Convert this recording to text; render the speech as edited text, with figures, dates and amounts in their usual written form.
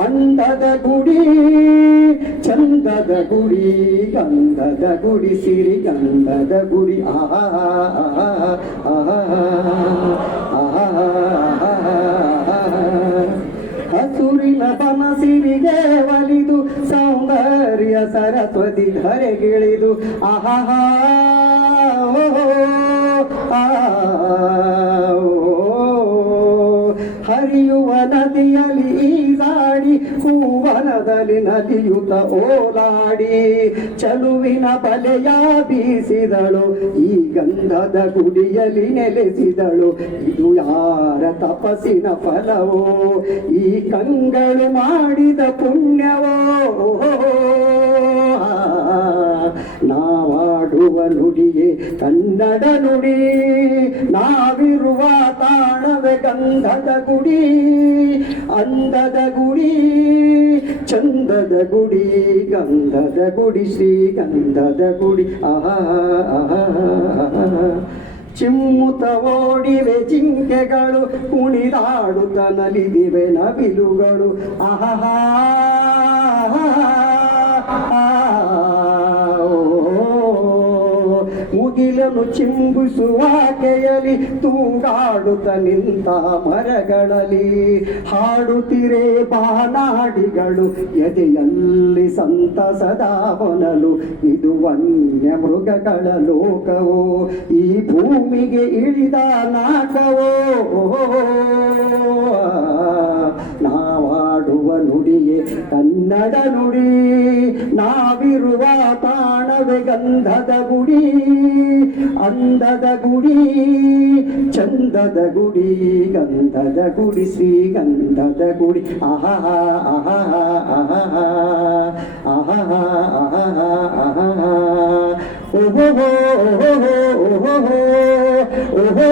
ಅಂದದ ಗುಡಿ ಚಂದದ ಗುಡಿ ಗಂಧದ ಗುಡಿ ಸಿರಿ ಗಂಧದ ಗುಡಿ ಆಹಾ ಹಸುರಿನ ಬನಸಿರಿಗೆ ಒಲಿದು ಸೌಂದರ್ಯ ಸರಸ್ವತಿ ಧರೆಗಿಳಿದು ಆಹಾ ಹರಿಯುವ ನದಿಯಲ್ಲಿ ಈಜಾಡಿ ಹೂವನದಲ್ಲಿ ನದಿಯುತ ಓಲಾಡಿ ಚಲುವಿನ ಬಲೆಯ ಬೀಸಿದಳು ಈ ಗಂಧದ ಗುಡಿಯಲ್ಲಿ ನೆಲೆಸಿದಳು ಇದು ಯಾರ ತಪಸ್ಸಿನ ಫಲವೋ ಈ ಕಂಗಳು ಮಾಡಿದ ಪುಣ್ಯವೋ ನಾವಾಡುವ ನುಡಿಯೇ ಕನ್ನಡ ನುಡಿ ನಾವಿರುವ ತಾಣವೇ ಗಂಧದ ಗುಡಿ ಅಂದದ ಗುಡಿ ಚಂದದ ಗುಡಿ ಗಂಧದ ಗುಡಿ ಶ್ರೀ ಗಂಧದ ಗುಡಿ ಆಹಾ ಚಿಮ್ಮುತ ಓಡಿವೆ ಜಿಂಕೆಗಳು ಕುಣಿದಾಡುತ್ತ ನಲಿದಿವೆ ನವಿಲುಗಳು ಆಹಾ ಮುಗಿಲನು ಚಿಂಬಿಸುವಾಕೆಯಲಿ ತೂಗಾಡುತ್ತ ನಿಂತ ಮರಗಳಲ್ಲಿ ಹಾಡುತ್ತಿರೆ ಬಾನಾಡಿಗಳು ಎದೆಯಲ್ಲಿ ಸಂತಸದ ಹೊನಲು ಇದು ವನ್ಯ ಮೃಗಗಳ ಲೋಕವೋ ಈ ಭೂಮಿಗೆ ಇಳಿದ ನಾಕವೋ ನಾವಾಡುವ ನುಡಿಯೇ ಕನ್ನಡ ನುಡಿ ನಾವಿರುವ ತಾಣವೇ ಗಂಧದ ಗುಡಿ ಅಂದದ ಗುಡಿ ಚಂದದ ಗುಡಿ ಗಂಧದ ಗುಡಿ ಶ್ರೀ ಗಂಧದ ಗುಡಿ ಆಹಾ ಆಹಾ ಆಹಾ ಆಹಾ ಆಹಾ ಓಹೋ ಓಹೋ ಓಹೋ ಓಹೋ